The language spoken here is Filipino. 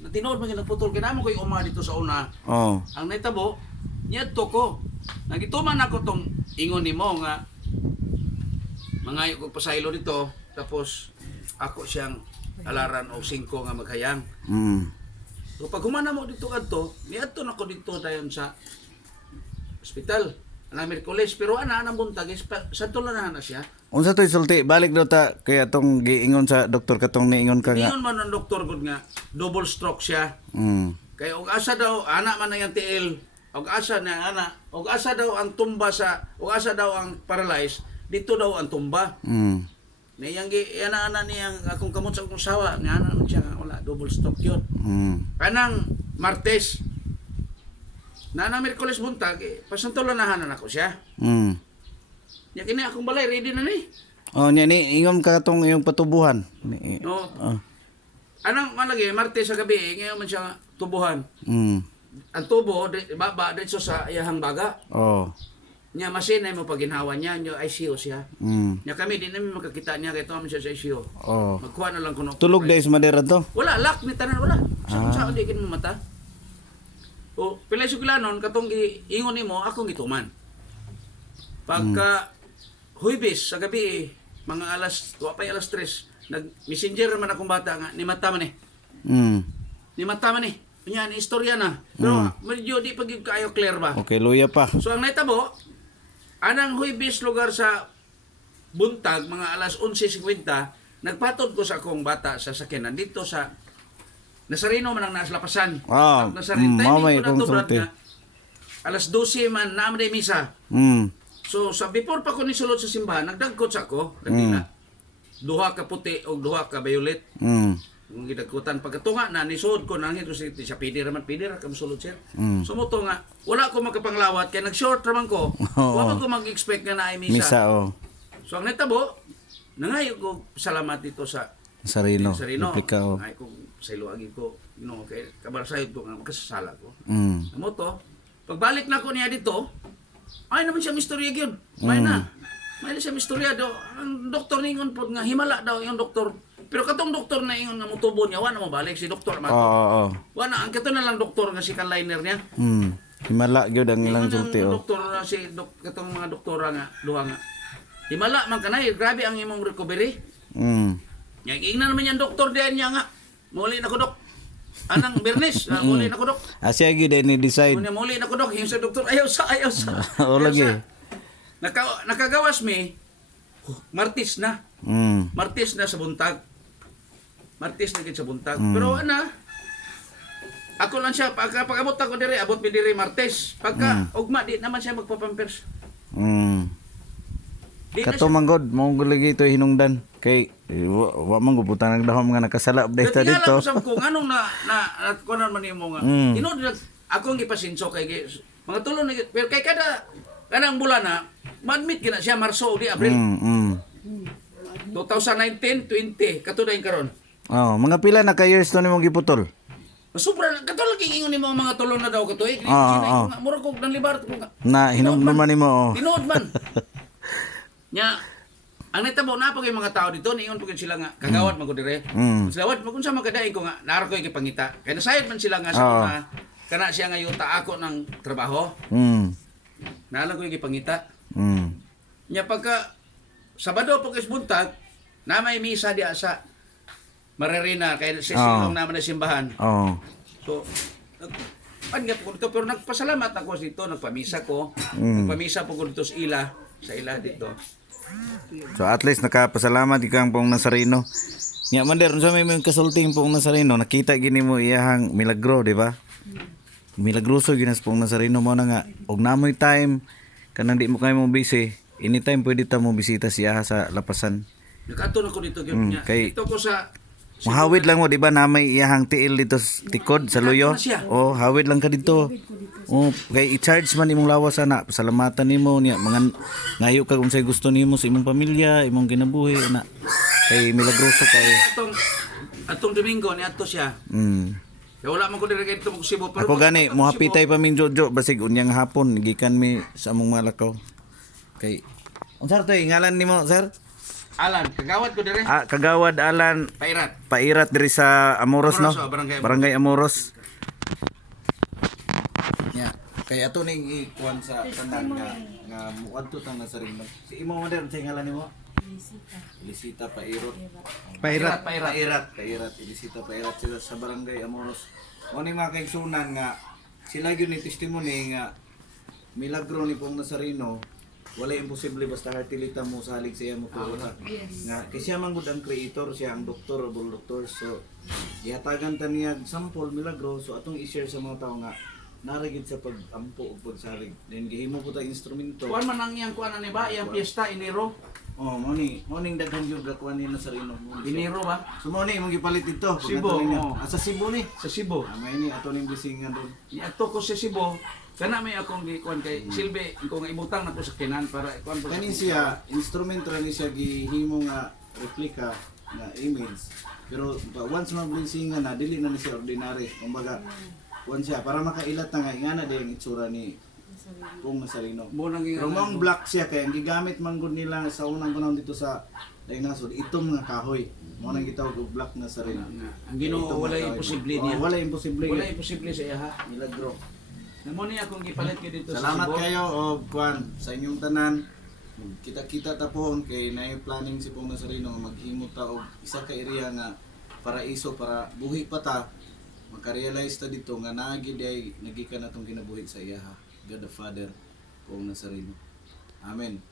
Natinood man nagputol kay namo koy uma dito sa una. Oh. Ang naitabo, niadto ko. Nagituman ako tong ingon nimo nga mangayo ko pasaylo dito tapos ako siyang alaran og 5 nga maghayang. So pag humana mo dito adto, niadto na ko dito dayon sa ospital. Ana Miyerkules pero ana nang buntag is sa tulanahan na siya. Unsa to'y sulti? Balik daw ta kay atong giingon sa doktor katong niingon ka nga. Ingon man ng doktor gud nga double stroke siya. Kaya og asa daw ana man ang TL, og asa na ana, og asa daw ang tumba sa, og asa daw ang paralyzed, dito daw ang tumba. Niyang ana niyang akong kamot sa akong sawa, nga ana man siya nga wala double stroke yun. Kanang Martes na Miyerkules buntag, pasantolanahan na ako siya. Ya kini akong balay ready na ni. Oh, nya ni ingon ka katong iyong patubuhan. No. Anang malagi Martes sa gabi ngayon man siya tubuhan. Ang tubo baba dito sa iyahang baga. Oh. Nya masin ay mo paginhawa niya, nyo ICU siya. Nya kami din namin makakita niya kay tuwa man siya sa ICU. Oh. Magkuha na lang kuno. Tulog dahil sa madera to? Wala, lock ni tanan wala. Sa di kin mo mata. O pila suglanon katong giingon nimo akong gituman. Pagka Huwebes sa gabi mga alas 3 nag-messenger man akong bata nga ni mata man eh. Ni mata man eh. Nya ni istorya na. Pero medyo di pag kayo clear ba. Okay, luya pa. So ang naitabo anang Huwebes lugar sa buntag mga alas 11:50 nagpatod ko sa akong bata sa sakyanan dito sa Nazareno man ang naslapasan. Nazareno timing ko na to Brad nga. Alas 12 man na may misa. So sa before pa ko ni sulod sa simbahan nagdagkot sa ako kanina. Duha ka puti o duha ka violet. Kung gidagkutan pagkatunga na nisod ko nang hito sa pidi raman pidi ra kam sulod sir. So mo to nga wala ko makapanglawat kay nag-short raman ko. Wa ko mag-expect nga naay misa. Misa oh. So ang natabo nangayo ko salamat dito sa Sarino. Replika oh. Ay ko sa iluagi ko kay kabarsayod ko nga makasasala ko. Amo to pagbalik na ko niya dito ay naman siya mistorya gyud. May na. May siya mistorya do. Ang doktor ningon pod nga himala daw yung doktor. Pero katong doktor na ingon nga motubo niya wa na mabalik si doktor mato. Oo. Wa na ang kato na lang doktor nga si kanliner niya. Himala gyud ang ilang sulti oh. Doktor na si katong mga doktora nga duha nga. Himala man kanay grabe ang imong recovery. Nya ingnan naman yung doktor diyan niya nga. Muli na ko dok. Anang Bernes, muli na ko dok. Asya gyud ni decide. Muli na ko dok yung sa doktor ayaw sa. O lagi. Nakagawas mi Martes na. Martes na sa buntag. Martes na gid sa buntag. Pero ana ako lang siya pagkabot ako diri abot mi diri Martes. Pagka ugma di naman siya magpapampers. Kato manggod mo lagi ito hinungdan kay wa man gubutan ng dahom nga nakasala update ta dito. Tingala ko nganong na kunan man nimo nga. Tinod akong gipasinso kay mga tulo na pero kay kada kanang bulan na ma-admit gina siya Marso di Abril. 2019, 20 katuday karon. Oh, mga pila na ka years to nimo giputol. Sobra na katulad king ingon nimo mga tulo na daw katuig. Mura ko nang libar ko. Na hinumdum man nimo. Tinood man. Nya ang natabo na pag yung mga tao dito niingon pag sila nga kagawat man ko dire. Sila wat kung sa magkadaing ko nga naro ko gipangita. Kay nasayod man sila nga sa una kana siya nga yuta ako ng trabaho. Naalang ko gipangita. Nya pagka Sabado pag isbuntag na may misa diya sa Mararina kay sa silong naman na simbahan. So pangat ko dito pero nagpasalamat ako dito, nagpamisa ko. Nagpamisa po ko dito sa ila dito. So at least nakapasalamat ikang pong Nazareno. Nya man der unsa may kasulting pong Nazareno nakita gini mo iyahang milagro, di ba? Milagroso ginas pong Nazareno mo na nga og namoy time kanang di mo kay mo busy. Anytime pwede ta mo bisita siya sa Lapasan. Nakato na ko dito gyud niya. Dito ko sa mahawid lang mo di ba na may iyahang tiil dito tikod sa luyo. Oh, hawid lang ka dito. Oh, kay i-charge man imong lawas ana. Pasalamatan nimo niya mga ngayo kag unsay gusto nimo sa imong pamilya, imong kinabuhi ana. Kay milagroso kay. Atong Domingo ni adto siya. Kaya wala man ko dire kay mo Cebu pero ako gani mo hapitay pa min jojo basig unyang hapon gikan mi sa among malakaw. Kay sir to ngalan nimo sir? Alan, kagawad ko dire. Kagawad Alan Pairat. Pairat diri sa Amoros, no? Amoros, Barangay Amoros. Barangay Amoros. Nya, kay ato ning ikuan sa tanan nga muadto tang Nazareno. Si imo man sa ngalan nimo? Elisita Pairot. Pairat. Pairat. Elisita Pairat sila sa Barangay Amoros. Mo ni mga kaigsunan nga sila gyud ni testimony nga milagro ni Pong Nazareno. Wala imposible basta hartilita mo salig sa iya mo tuwa. Nga kasi siya man gud ang creator, siya ang doktor, bul doktor. So ihatagan ta niya sample milagro so atong i-share sa mga tao nga naragid sa pag-ampo ug pagsalig. Then gihimo po ta instrumento. Kuan man ang iyang kuan ani ba? Iyang piyesta Enero. Oh, morning daghan gyud gakuan ni Nazareno. Enero ba? So mo ni imong gipalit dito. Cebu, oh. Sa Cebu ni. Sa Cebu. May ni ato ning bisingan doon. Ni ato ko sa Cebu. Kana may akong gikuan kay Silbe ko nga ibutang na ko sa kinan para kuan pa. Kani siya instrumento ra ni siya gihimo nga replika nga image. Pero once mablisingan na dili na ni siya ordinary. Kumbaga once siya para makailat na nga ingana din ang itsura ni Pong Nazareno. Mo nang Pero mong black siya kaya ang gigamit man gud nila sa unang panahon dito sa dinosaur itom nga kahoy. Mo nang gitawag og black Nazareno. ang Ginoo wala imposible niya. Wala imposible. Wala imposible sa iya ha. Milagro. Namo niya akong gipalit ko dito Salamat sa Cebu. kayo o kuan sa inyong tanan. Kita-kita ta pohon kay naay planning si Pong Nazareno nga maghimo ta og isa ka area nga paraiso para buhi pa ta. Makarealize ta dito nga naagi day nagikan atong kinabuhi sa iya ha. God the Father, Pong Nazareno. Amen.